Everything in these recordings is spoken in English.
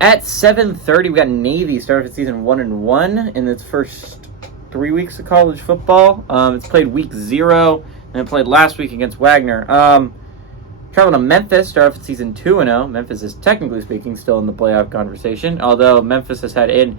At 7:30, we got Navy started season 1-1 in its first 3 weeks of college football. It's played week 0 and it played last week against Wagner. Traveling to Memphis, started season 2-0. Memphis is technically speaking still in the playoff conversation, although Memphis has had a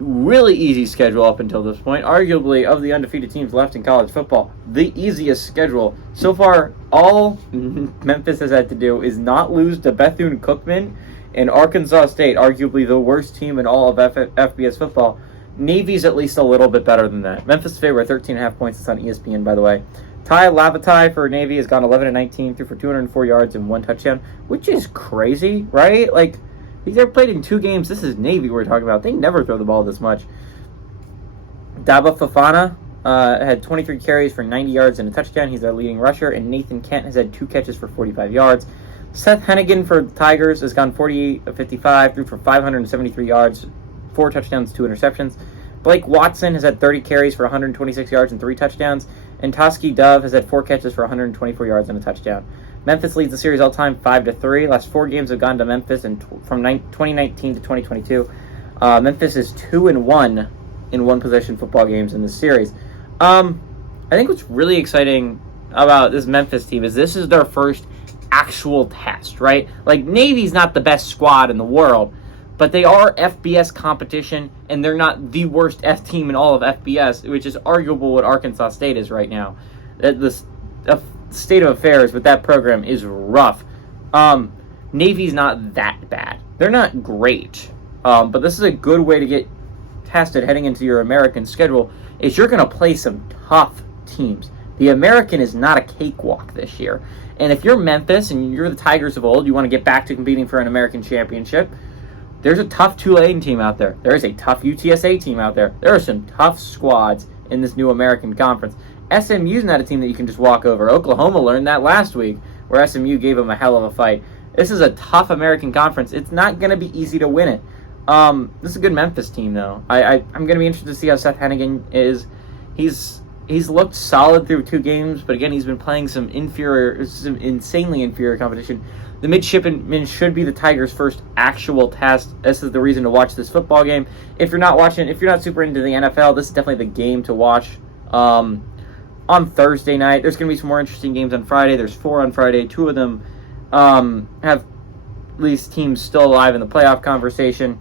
really easy schedule up until this point. Arguably, of the undefeated teams left in college football, the easiest schedule. So far, all Memphis has had to do is not lose to Bethune-Cookman and Arkansas State, arguably the worst team in all of FBS football. Navy's at least a little bit better than that. Memphis favorite 13.5 points. It's on ESPN, by the way. Ty Lavatai for Navy has gone 11-19, threw for 204 yards and 1 touchdown, which is crazy, right? Like, he's ever played in 2 games. This is Navy we're talking about. They never throw the ball this much. Daba Fafana had 23 carries for 90 yards and a touchdown. He's their leading rusher. And Nathan Kent has had 2 catches for 45 yards. Seth Hennigan for the Tigers has gone 48-55, threw for 573 yards, 4 touchdowns, 2 interceptions. Blake Watson has had 30 carries for 126 yards and 3 touchdowns. And Toski Dove has had 4 catches for 124 yards and a touchdown. Memphis leads the series all-time 5-3. Last 4 games have gone to Memphis from 2019 to 2022. Memphis is 2-1 in one-possession football games in this series. I think what's really exciting about this Memphis team is this is their first actual test, right? Like, Navy's not the best squad in the world, but they are FBS competition, and they're not the worst F team in all of FBS, which is arguable what Arkansas State is right now. The state of affairs with that program is rough. Navy's not that bad. They're not great, but this is a good way to get tested heading into your American schedule, is you're going to play some tough teams. The American is not a cakewalk this year. And if you're Memphis and you're the Tigers of old, you want to get back to competing for an American championship, there's a tough Tulane team out there. There is a tough UTSA team out there. There are some tough squads in this new American Conference. SMU's not a team that you can just walk over. Oklahoma learned that last week, where SMU gave them a hell of a fight. This is a tough American Conference. It's not going to be easy to win it. This is a good Memphis team, though. I'm going to be interested to see how Seth Hennigan is. He's looked solid through 2 games, but again, he's been playing some insanely inferior competition. The midshipmen should be the Tigers' first actual test. This is the reason to watch this football game. If you're not super into the NFL, this is definitely the game to watch. On Thursday night, there's going to be some more interesting games on Friday. There's 4 on Friday. 2 of them have these teams still alive in the playoff conversation.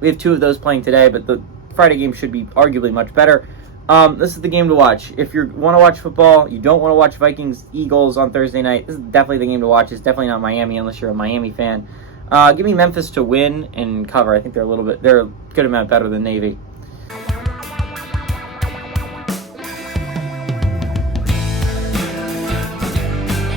We have 2 of those playing today, but the Friday game should be arguably much better. This is the game to watch. If you want to watch football, you don't want to watch Vikings-Eagles on Thursday night, this is definitely the game to watch. It's definitely not Miami unless you're a Miami fan. Give me Memphis to win and cover. I think they're a good amount better than Navy.